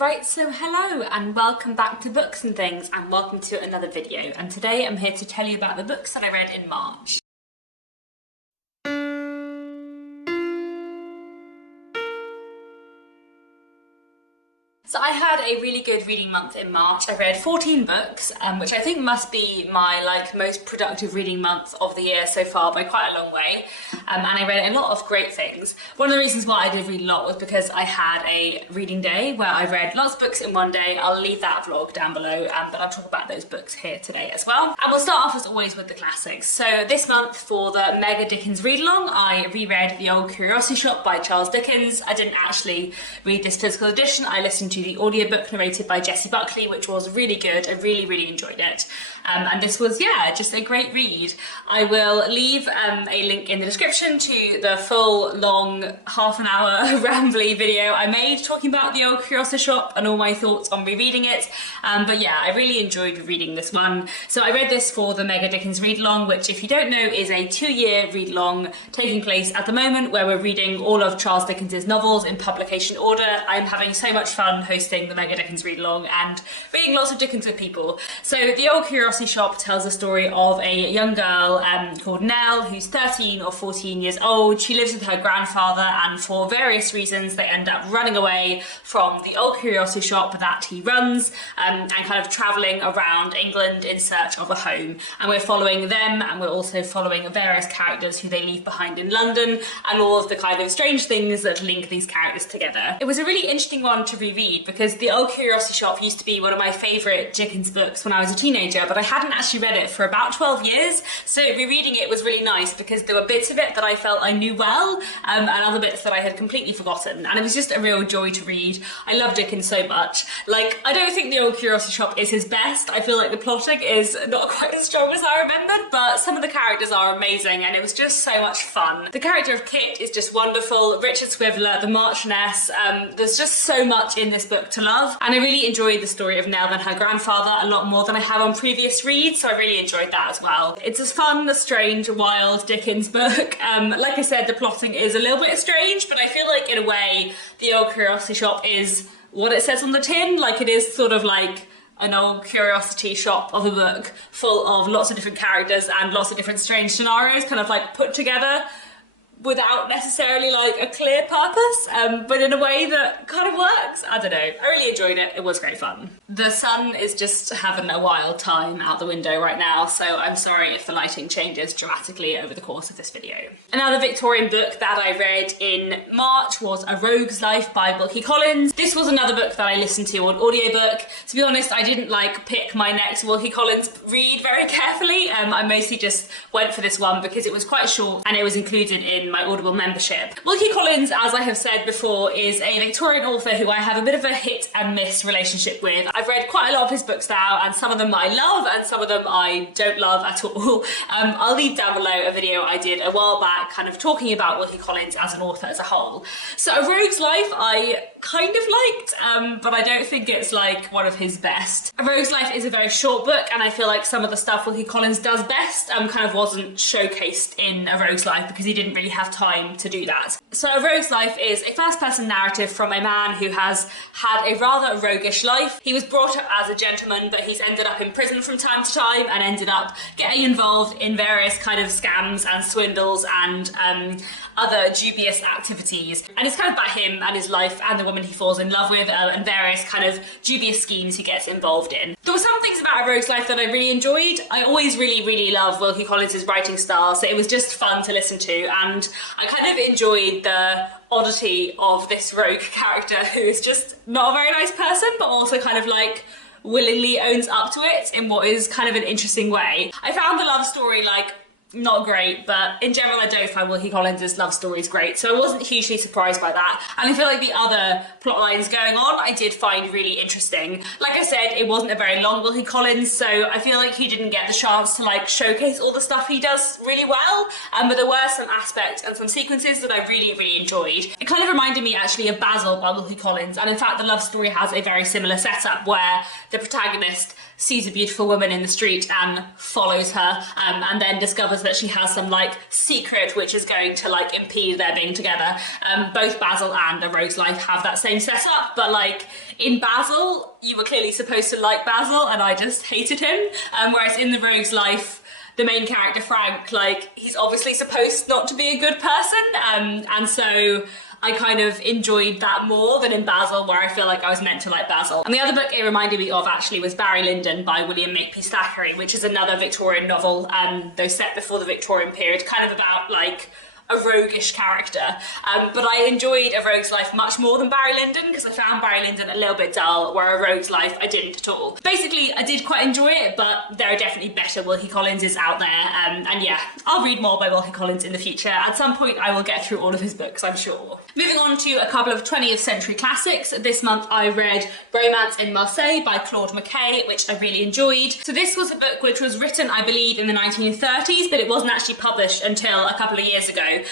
Right, so hello and welcome back to Books and Things, and welcome to another video. And today I'm here to tell you about the books that I read in March. So I had a really good reading month in March. I read 14 books, which I think must be my most productive reading month of the year so far by quite a long way. And I read a lot of great things. One of the reasons why I did read a lot was because I had a reading day where I read lots of books in one day. I'll leave that vlog down below, but I'll talk about those books here today as well. And we'll start off as always with the classics. So this month for the Mega Dickens read-along, I reread The Old Curiosity Shop by Charles Dickens. I didn't actually read this physical edition. I listened to the audiobook narrated by Jessie Buckley, which was really good. I really enjoyed it. And this was, just a great read. I will leave a link in the description to the full, long, half-an-hour rambly video I made talking about The Old Curiosity Shop and all my thoughts on rereading it. But yeah, I really enjoyed reading this one. So I read this for the Mega Dickens read-along, which, if you don't know, is a 2-year read-along taking place at the moment where we're reading all of Charles Dickens's novels in publication order. I'm having so much fun hosting the Mega Dickens read-along and reading lots of Dickens with people. So The Old Curiosity Shop tells the story of a young girl called Nell, who's 13 or 14 years old. She lives with her grandfather, and for various reasons they end up running away from the Old Curiosity Shop that he runs, and kind of travelling around England in search of a home. And we're following them, and we're also following various characters who they leave behind in London, and all of the kind of strange things that link these characters together. It was a really interesting one to reread because The Old Curiosity Shop used to be one of my favourite Dickens books when I was a teenager, but I hadn't actually read it for about 12 years, so rereading it was really nice because there were bits of it that I felt I knew well, and other bits that I had completely forgotten, and it was just a real joy to read. I love Dickens so much. I don't think The Old Curiosity Shop is his best. I feel like the plotting is not quite as strong as I remembered, but some of the characters are amazing, and it was just so much fun. The character of Kit is just wonderful. Richard Swiveller, the Marchioness, there's just so much in this book to love, and I really enjoyed the story of Nell and her grandfather a lot more than I have on previous reads, so I really enjoyed that as well. It's a fun, strange, wild Dickens book. Like I said, the plotting is a little bit strange, but I feel like in a way The Old Curiosity Shop is what it says on the tin. It is sort of like an old curiosity shop of a book full of lots of different characters and lots of different strange scenarios kind of put together without necessarily a clear purpose, but in a way that kind of works. I don't know. I really enjoyed it. It was great fun. The sun is just having a wild time out the window right now, so I'm sorry if the lighting changes dramatically over the course of this video. Another Victorian book that I read in March was A Rogue's Life by Wilkie Collins. This was another book that I listened to on audiobook. To be honest, I didn't pick my next Wilkie Collins read very carefully. I mostly just went for this one because it was quite short and it was included in my Audible membership. Wilkie Collins, as I have said before, is a Victorian author who I have a bit of a hit and miss relationship with. I've read quite a lot of his books now, and some of them I love and some of them I don't love at all. I'll leave down below a video I did a while back kind of talking about Wilkie Collins as an author as a whole. So A Rogue's Life I kind of liked, but I don't think it's one of his best. A Rogue's Life is a very short book, and I feel like some of the stuff Wilkie Collins does best kind of wasn't showcased in A Rogue's Life because he didn't really have time to do that. So A Rogue's Life is a first-person narrative from a man who has had a rather roguish life. He was brought up as a gentleman, but he's ended up in prison from time to time and ended up getting involved in various kind of scams and swindles and other dubious activities. And it's kind of about him and his life and the woman he falls in love with, and various kind of dubious schemes he gets involved in. There were some things about A Rogue's Life that I really enjoyed. I always really love Wilkie Collins' writing style, so it was just fun to listen to, and I kind of enjoyed the oddity of this rogue character who is just not a very nice person, but also kind of willingly owns up to it in what is kind of an interesting way. I found the love story not great, but in general I don't find Wilkie Collins' love stories great, so I wasn't hugely surprised by that. And I feel like the other plot lines going on I did find really interesting. Like I said, it wasn't a very long Wilkie Collins, so I feel like he didn't get the chance to showcase all the stuff he does really well, but there were some aspects and some sequences that I really enjoyed. It kind of reminded me actually of Basil by Wilkie Collins, and in fact the love story has a very similar setup where the protagonist sees a beautiful woman in the street and follows her, and then discovers that she has some like secret which is going to like impede their being together. Both Basil and A Rogue's Life have that same setup, but like in Basil, you were clearly supposed to like Basil and I just hated him. Whereas in The Rogue's Life, the main character, Frank, like, he's obviously supposed not to be a good person, and so I kind of enjoyed that more than in Basil, where I feel like I was meant to like Basil. And the other book it reminded me of, actually, was Barry Lyndon by William Makepeace Thackeray, which is another Victorian novel, though set before the Victorian period, kind of about, like, a roguish character. But I enjoyed A Rogue's Life much more than Barry Lyndon, because I found Barry Lyndon a little bit dull, where A Rogue's Life I didn't at all. Basically, I did quite enjoy it, but there are definitely better Wilkie Collinses out there, and yeah, I'll read more by Wilkie Collins in the future. At some point I will get through all of his books, I'm sure. Moving on to a couple of 20th century classics. This month I read Romance in Marseille by Claude McKay, which I really enjoyed. So this was a book which was written, I believe, in the 1930s, but it wasn't actually published until a couple of years ago,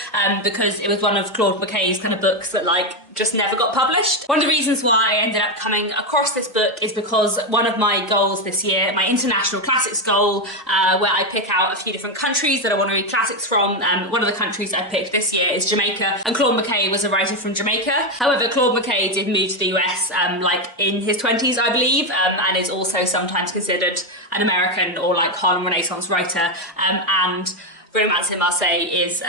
because it was one of Claude McKay's kind of books that like just never got published. One of the reasons why I ended up coming across this book is because one of my goals this year, my international classics goal, where I pick out a few different countries that I want to read classics from, one of the countries I picked this year is Jamaica, and Claude McKay was a writer from Jamaica. However, Claude McKay did move to the US like in his 20s, I believe, and is also sometimes considered an American or like Harlem Renaissance writer, and Romance in Marseille is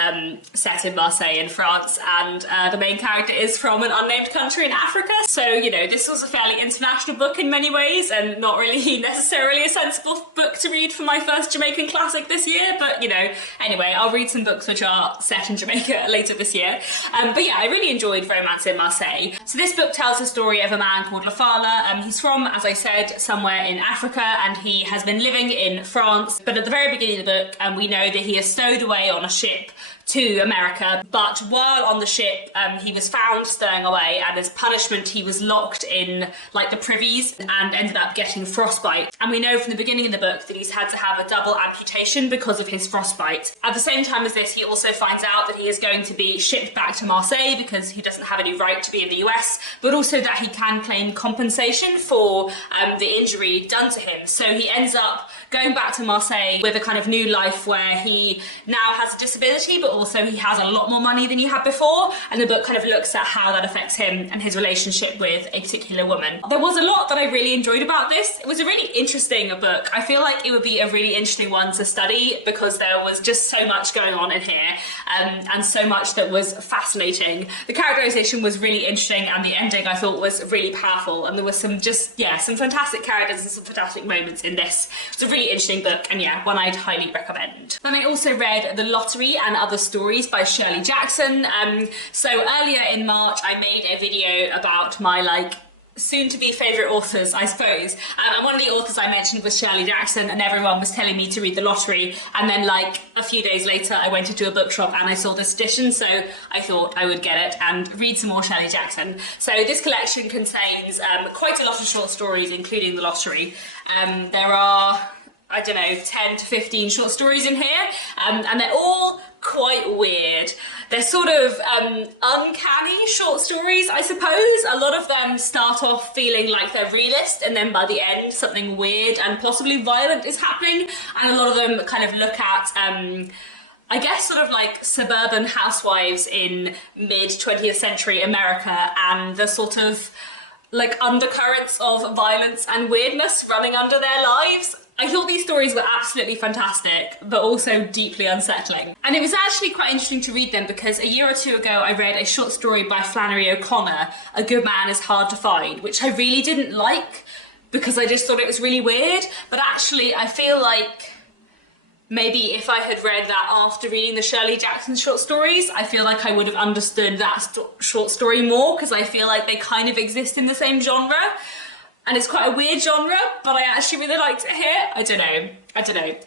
set in Marseille in France, and the main character is from an unnamed country in Africa. So, you know, this was a fairly international book in many ways, and not really necessarily a sensible book to read for my first Jamaican classic this year, but, you know, anyway, I'll read some books which are set in Jamaica later this year. But yeah, I really enjoyed Romance in Marseille. So this book tells the story of a man called Lafala. He's from, as I said, somewhere in Africa, and he has been living in France, but at the very beginning of the book, we know that he is stowed away on a ship to America, but while on the ship he was found stowing away, and as punishment he was locked in like the privies and ended up getting frostbite. And we know from the beginning of the book that he's had to have a double amputation because of his frostbite. At the same time as this, he also finds out that he is going to be shipped back to Marseille because he doesn't have any right to be in the US, but also that he can claim compensation for the injury done to him. So he ends up going back to Marseille with a kind of new life where he now has a disability, but also he has a lot more money than he had before, and the book kind of looks at how that affects him and his relationship with a particular woman. There was a lot that I really enjoyed about this. It was a really interesting book. I feel like it would be a really interesting one to study because there was just so much going on in here, and so much that was fascinating. The characterization was really interesting, and the ending I thought was really powerful, and there was some some fantastic characters and some fantastic moments in this. It's a really interesting book, and yeah, one I'd highly recommend. Then I also read The Lottery and Other Stories by Shirley Jackson. So earlier in March I made a video about my like soon-to-be favourite authors, I suppose, and one of the authors I mentioned was Shirley Jackson, and everyone was telling me to read The Lottery, and then like a few days later I went into a bookshop and I saw this edition, so I thought I would get it and read some more Shirley Jackson. So this collection contains quite a lot of short stories, including The Lottery. There are, I don't know, 10 to 15 short stories in here, and they're all quite weird. They're sort of uncanny short stories, I suppose. A lot of them start off feeling like they're realist, and then by the end something weird and possibly violent is happening, and a lot of them kind of look at I guess sort of like suburban housewives in mid-20th century America and the sort of like undercurrents of violence and weirdness running under their lives. I thought these stories were absolutely fantastic, but also deeply unsettling. And it was actually quite interesting to read them because a year or two ago I read a short story by Flannery O'Connor, A Good Man is Hard to Find, which I really didn't like because I just thought it was really weird. But actually I feel like maybe if I had read that after reading the Shirley Jackson short stories, I feel like I would have understood that short story more, because I feel like they kind of exist in the same genre. And it's quite a weird genre, but I actually really liked it here. I don't know.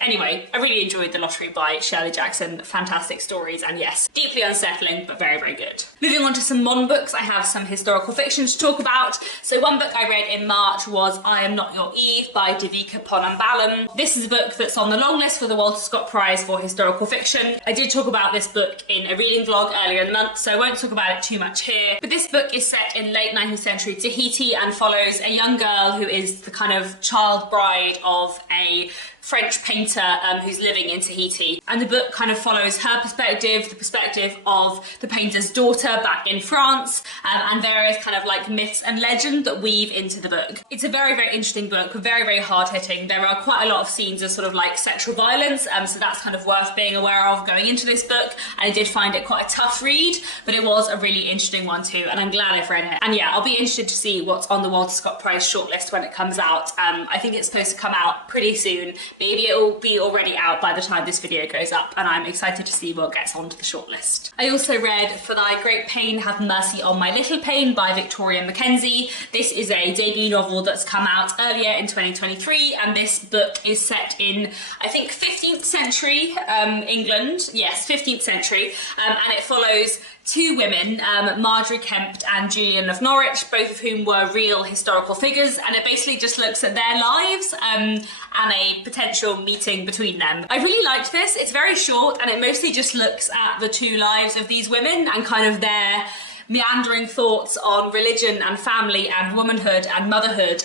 Anyway, I really enjoyed The Lottery by Shirley Jackson. Fantastic stories, and yes, deeply unsettling, but very, very good. Moving on to some modern books, I have some historical fiction to talk about. So one book I read in March was I Am Not Your Eve by Devika Ponambalam. This is a book that's on the long list for the Walter Scott Prize for Historical Fiction. I did talk about this book in a reading vlog earlier in the month, so I won't talk about it too much here. But this book is set in late 19th century Tahiti and follows a young girl who is the kind of child bride of a French painter who's living in Tahiti. And the book kind of follows her perspective, the perspective of the painter's daughter back in France, and various kind of like myths and legend that weave into the book. It's a very, very interesting book, very, very hard-hitting. There are quite a lot of scenes of sort of like sexual violence, so that's kind of worth being aware of going into this book. And I did find it quite a tough read, but it was a really interesting one too, and I'm glad I've read it. And yeah, I'll be interested to see what's on the Walter Scott Prize shortlist when it comes out. I think it's supposed to come out pretty soon. Maybe it will be already out by the time this video goes up, and I'm excited to see what gets onto the shortlist. I also read For Thy Great Pain Have Mercy on My Little Pain by Victoria Mackenzie. This is a debut novel that's come out earlier in 2023, and this book is set in, I think, 15th century England. Yes, 15th century, and it follows two women, Marjorie Kempt and Julian of Norwich, both of whom were real historical figures, and it basically just looks at their lives and a potential meeting between them. I really liked this. It's very short, and it mostly just looks at the two lives of these women and kind of their meandering thoughts on religion and family and womanhood and motherhood,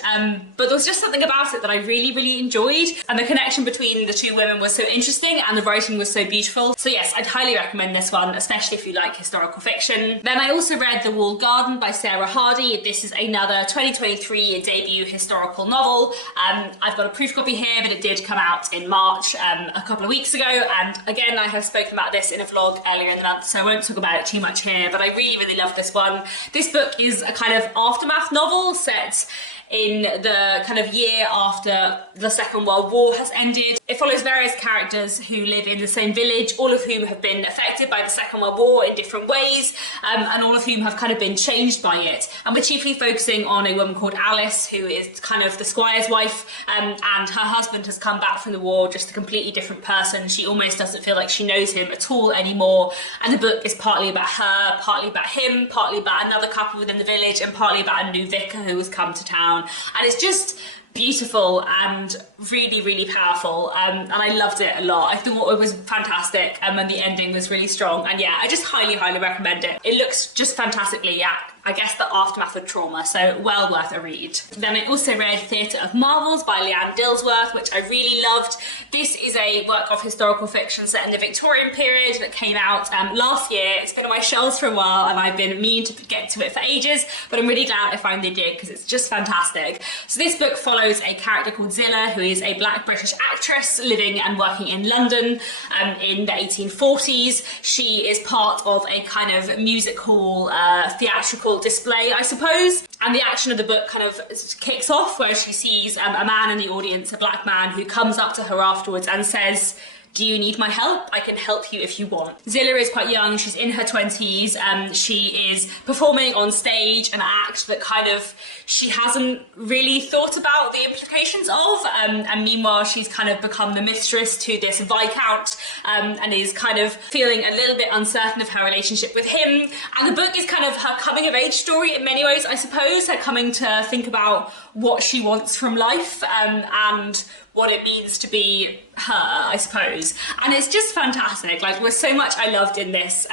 but there was just something about it that I really, really enjoyed, and the connection between the two women was so interesting and the writing was so beautiful. So yes, I'd highly recommend this one, especially if you like historical fiction. Then I also read The Walled Garden by Sarah Hardy. This is another 2023 debut historical novel. I've got a proof copy here, but it did come out in March a couple of weeks ago, and again, I have spoken about this in a vlog earlier in the month, so I won't talk about it too much here, but I really, really love this one. This book is a kind of aftermath novel set in the kind of year after the Second World War has ended. It follows various characters who live in the same village, all of whom have been affected by the Second World War in different ways, and all of whom have kind of been changed by it. And we're chiefly focusing on a woman called Alice, who is kind of the squire's wife, and her husband has come back from the war just a completely different person. She almost doesn't feel like she knows him at all anymore. And the book is partly about her, partly about him, partly about another couple within the village, and partly about a new vicar who has come to town. And it's just beautiful and really, really powerful, and I loved it a lot. I thought it was fantastic, and the ending was really strong, and yeah, I just highly, highly recommend it. It looks just fantastically at, I guess, the aftermath of trauma, so well worth a read. Then I also read Theatre of Marvels by Leanne Dillsworth, which I really loved. This is a work of historical fiction set in the Victorian period that came out last year. It's been on my shelves for a while, and I've been meaning to get to it for ages, but I'm really glad I finally did, because it's just fantastic. So this book follows a character called Zilla, who is a black British actress living and working in London in the 1840s. She is part of a kind of music hall, theatrical display, I suppose. And the action of the book kind of kicks off where she sees a man in the audience, a black man, who comes up to her afterwards and says, "Do you need my help? I can help you if you want." Zilla is quite young, she's in her 20s, she is performing on stage an act that kind of she hasn't really thought about the implications of, and meanwhile she's kind of become the mistress to this Viscount, and is kind of feeling a little bit uncertain of her relationship with him. And the book is kind of her coming of age story in many ways, I suppose, her coming to think about what she wants from life, and what it means to be her, I suppose. And it's just fantastic. Like, there was so much I loved in this.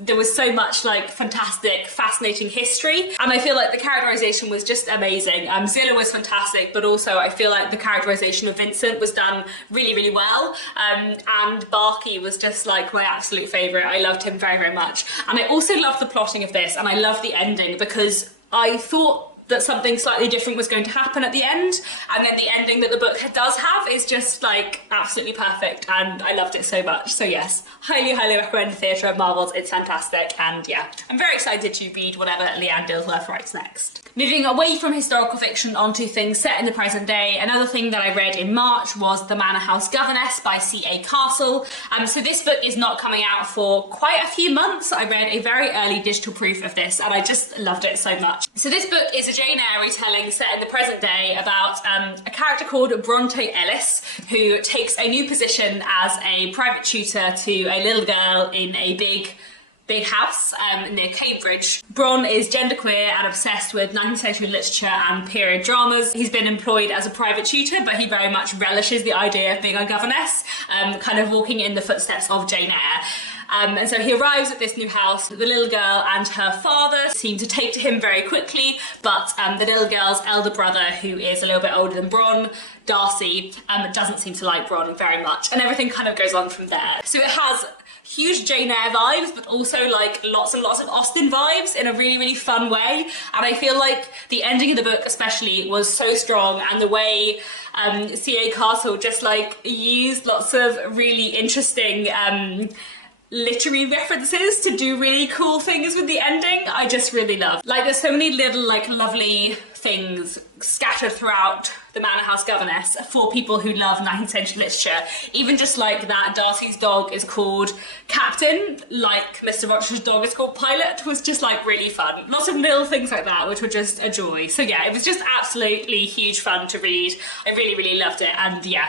There was so much like fantastic, fascinating history, and I feel like the characterization was just amazing. Zilla was fantastic, but also I feel like the characterization of Vincent was done really, really well. And Barkey was just like my absolute favourite. I loved him very, very much. And I also loved the plotting of this, and I loved the ending, because I thought that something slightly different was going to happen at the end, and then the ending that the book does have is just like absolutely perfect, and I loved it so much. So yes, highly, highly recommend Theatre of Marvels. It's fantastic, and yeah, I'm very excited to read whatever Leanne Dillsworth writes next. Moving away from historical fiction onto things set in the present day, another thing that I read in March was The Manor House Governess by C.A. Castle. So this book is not coming out for quite a few months. I read a very early digital proof of this, and I just loved it so much. So this book is a Jane Eyre retelling set in the present day about a character called Bronte Ellis, who takes a new position as a private tutor to a little girl in a big house near Cambridge. Bron is genderqueer and obsessed with 19th century literature and period dramas. He's been employed as a private tutor, but he very much relishes the idea of being a governess, kind of walking in the footsteps of Jane Eyre. And so he arrives at this new house. The little girl and her father seem to take to him very quickly, but the little girl's elder brother, who is a little bit older than Bron, Darcy, doesn't seem to like Bron very much, and everything kind of goes on from there. So it has huge Jane Eyre vibes, but also like lots and lots of Austen vibes in a really, really fun way. And I feel like the ending of the book especially was so strong, and the way C.A. Castle just like used lots of really interesting literary references to do really cool things with the ending, I just really love. Like, there's so many little like lovely things scattered throughout the Manor House governess for people who love 19th century literature. Even just like that Darcy's dog is called Captain, like Mr. Rochester's dog is called Pilot, was just like really fun. Lots of little things like that which were just a joy. So yeah, it was just absolutely huge fun to read. I really, really loved it, and yeah,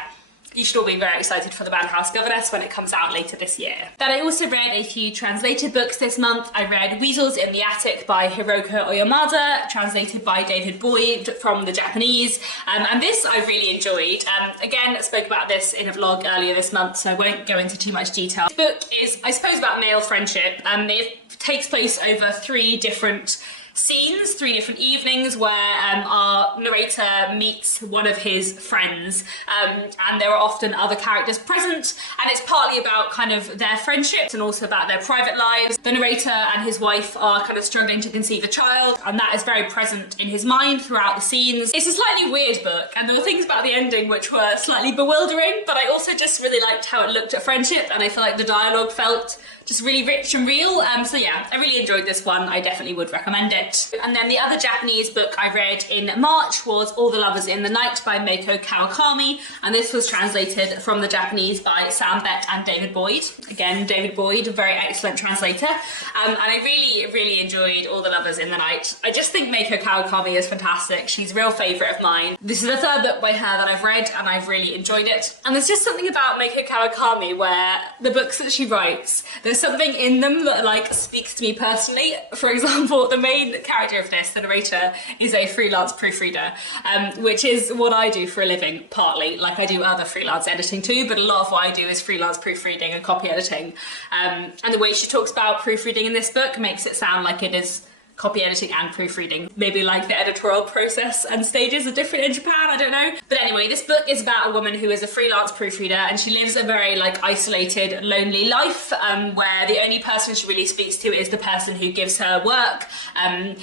you should all be very excited for the Manor House Governess when it comes out later this year. Then I also read a few translated books this month. I read Weasels in the Attic by Hiroka Oyamada, translated by David Boyd from the Japanese, and this I really enjoyed. Again, I spoke about this in a vlog earlier this month, so I won't go into too much detail. This book is, I suppose, about male friendship. It takes place over 3 different scenes, 3 different evenings, where our narrator meets one of his friends, and there are often other characters present, and it's partly about kind of their friendships and also about their private lives. The narrator and his wife are kind of struggling to conceive a child, and that is very present in his mind throughout the scenes. It's a slightly weird book, and there were things about the ending which were slightly bewildering, but I also just really liked how it looked at friendship, and I feel like the dialogue felt just really rich and real. So yeah, I really enjoyed this one. I definitely would recommend it. And then the other Japanese book I read in March was All the Lovers in the Night by Meiko Kawakami, and this was translated from the Japanese by Sam Bett and David Boyd. Again, David Boyd, a very excellent translator. And I really, really enjoyed All the Lovers in the Night. I just think Meiko Kawakami is fantastic. She's a real favourite of mine. This is the 3rd book by her that I've read, and I've really enjoyed it. And there's just something about Meiko Kawakami where the books that she writes, there's something in them that like speaks to me personally. For example, the main character of this, the narrator, is a freelance proofreader, which is what I do for a living, partly. Like, I do other freelance editing too, but a lot of what I do is freelance proofreading and copy editing. And the way she talks about proofreading in this book makes it sound like it is copy editing and proofreading. Maybe like the editorial process and stages are different in Japan, I don't know. But anyway, this book is about a woman who is a freelance proofreader, and she lives a very like isolated, lonely life, where the only person she really speaks to is the person who gives her work. And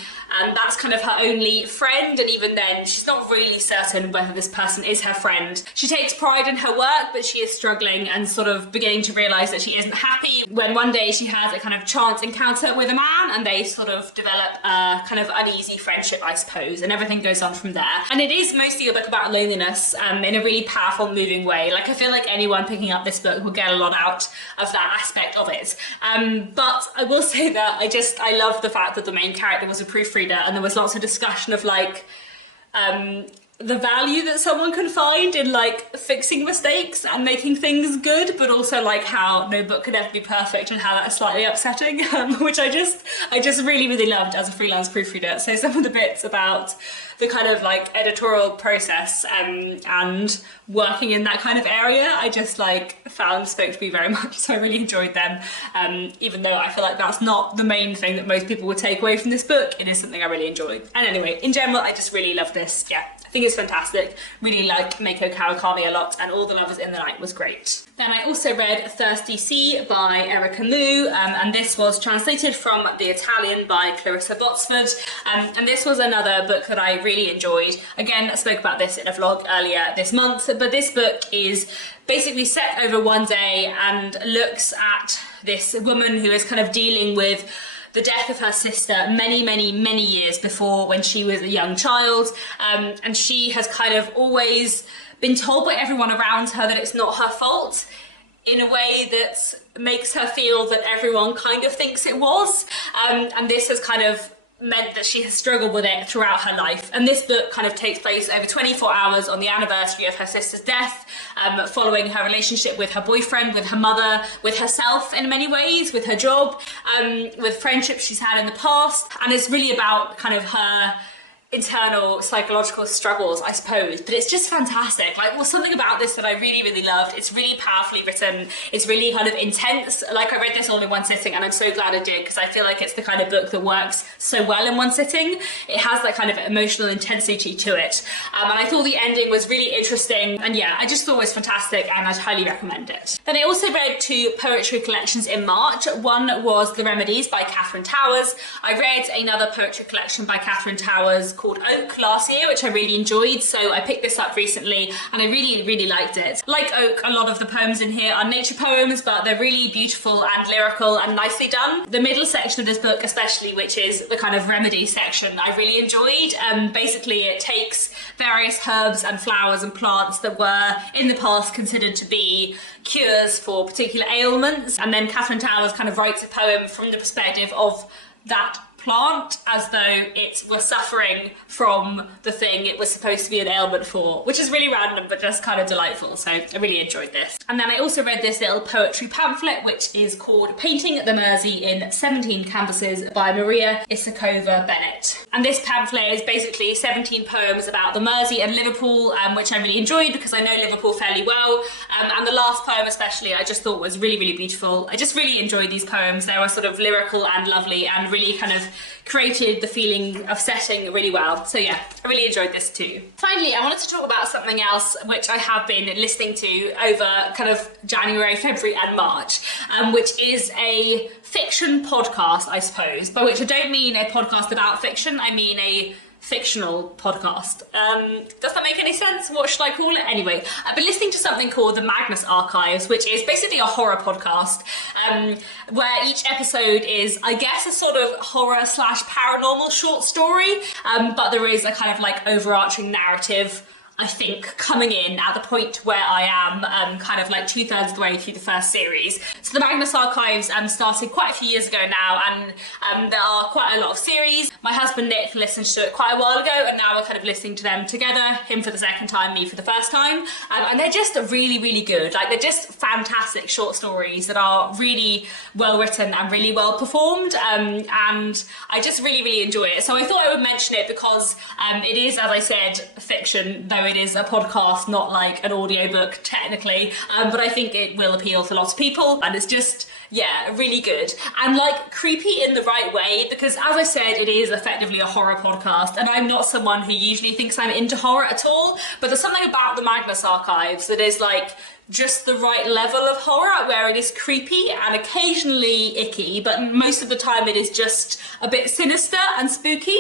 that's kind of her only friend, and even then she's not really certain whether this person is her friend. She takes pride in her work, but she is struggling and sort of beginning to realise that she isn't happy, when one day she has a kind of chance encounter with a man, and they sort of develop a kind of uneasy friendship, I suppose, and everything goes on from there. And it is mostly a book about loneliness, in a really powerful, moving way. Like, I feel like anyone picking up this book will get a lot out of that aspect of it. But I will say that I love the fact that the main character was a proofreader, and there was lots of discussion of like the value that someone can find in like fixing mistakes and making things good, but also like how no book could ever be perfect and how that's slightly upsetting, which I just really, really loved as a freelance proofreader. So some of the bits about the kind of like editorial process and working in that kind of area, I just like found spoke to me very much, so I really enjoyed them. Even though I feel like that's not the main thing that most people would take away from this book, it is something I really enjoyed. And anyway, in general, I just really love this. Yeah, I think it's fantastic. Really like Meiko Kawakami a lot, and All the Lovers in the Night was great. Then I also read Thirsty Sea by Erica Liu, and this was translated from the Italian by Clarissa Botsford. And this was another book that I really enjoyed. Again, I spoke about this in a vlog earlier this month, but this book is basically set over one day and looks at this woman who is kind of dealing with the death of her sister many, many, many years before, when she was a young child, and she has kind of always been told by everyone around her that it's not her fault, in a way that makes her feel that everyone kind of thinks it was, and this has kind of meant that she has struggled with it throughout her life. And this book kind of takes place over 24 hours on the anniversary of her sister's death, following her relationship with her boyfriend, with her mother, with herself in many ways, with her job, with friendships she's had in the past. And it's really about kind of her internal psychological struggles, I suppose, but it's just fantastic. Like, well, something about this that I really, really loved. It's really powerfully written. It's really kind of intense. Like, I read this all in one sitting, and I'm so glad I did, because I feel like it's the kind of book that works so well in one sitting. It has that kind of emotional intensity to it. And I thought the ending was really interesting, and yeah, I just thought it was fantastic, and I'd highly recommend it. Then I also read 2 poetry collections in March. One was The Remedies by Catherine Towers. I read another poetry collection by Catherine Towers called Oak last year, which I really enjoyed, so I picked this up recently and I really, really liked it. Like Oak, a lot of the poems in here are nature poems, but they're really beautiful and lyrical and nicely done. The middle section of this book especially, which is the kind of remedy section, I really enjoyed. Basically it takes various herbs and flowers and plants that were in the past considered to be cures for particular ailments, and then Catherine Towers kind of writes a poem from the perspective of that plant as though it were suffering from the thing it was supposed to be an ailment for, which is really random but just kind of delightful, so I really enjoyed this. And then I also read this little poetry pamphlet which is called Painting the Mersey in 17 Canvases by Maria Isakova Bennett. And this pamphlet is basically 17 poems about the Mersey and Liverpool, which I really enjoyed because I know Liverpool fairly well, and the last poem especially I just thought was really, really beautiful. I just really enjoyed these poems. They were sort of lyrical and lovely and really kind of created the feeling of setting really well. So yeah, I really enjoyed this too. Finally, I wanted to talk about something else which I have been listening to over kind of January, February and March, which is a fiction podcast, I suppose, by which I don't mean a podcast about fiction, I mean a fictional podcast. Does that make any sense? What should I call it? Anyway, I've been listening to something called the Magnus Archives, which is basically a horror podcast, where each episode is, I guess, a sort of horror / paranormal short story, but there is a kind of like overarching narrative, I think, coming in at the point where I am, kind of like 2/3 of the way through the first series. So the Magnus Archives started quite a few years ago now, and there are quite a lot of series. My husband Nick listened to it quite a while ago, and now we're kind of listening to them together, him for the second time, me for the first time, and they're just really, really good. Like, they're just fantastic short stories that are really well written and really well performed, and I just really, really enjoy it. So I thought I would mention it because it is, as I said, fiction, though it is a podcast, not like an audiobook technically, but I think it will appeal to lots of people, and it's just, yeah, really good and like creepy in the right way, because as I said, it is effectively a horror podcast, and I'm not someone who usually thinks I'm into horror at all, but there's something about the Magnus Archives that is like just the right level of horror, where it is creepy and occasionally icky, but most of the time it is just a bit sinister and spooky,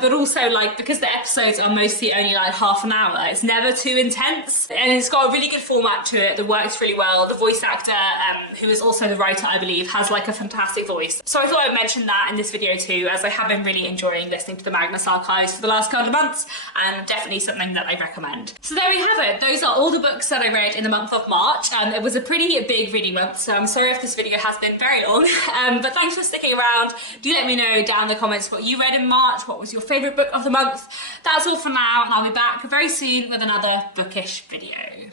but also, like, because the episodes are mostly only like half an hour, it's never too intense, and it's got a really good format to it that works really well. The voice actor, who is also the writer, I believe, has like a fantastic voice. So I thought I'd mention that in this video too, as I have been really enjoying listening to the Magnus Archives for the last couple of months, and definitely something that I recommend. So there we have it. Those are all the books that I read in the month of March. It was a pretty big reading month, so I'm sorry if this video has been very long, but thanks for sticking around. Do let me know down in the comments what you read in March, what was your favourite book of the month. That's all for now, and I'll be back very soon with another bookish video.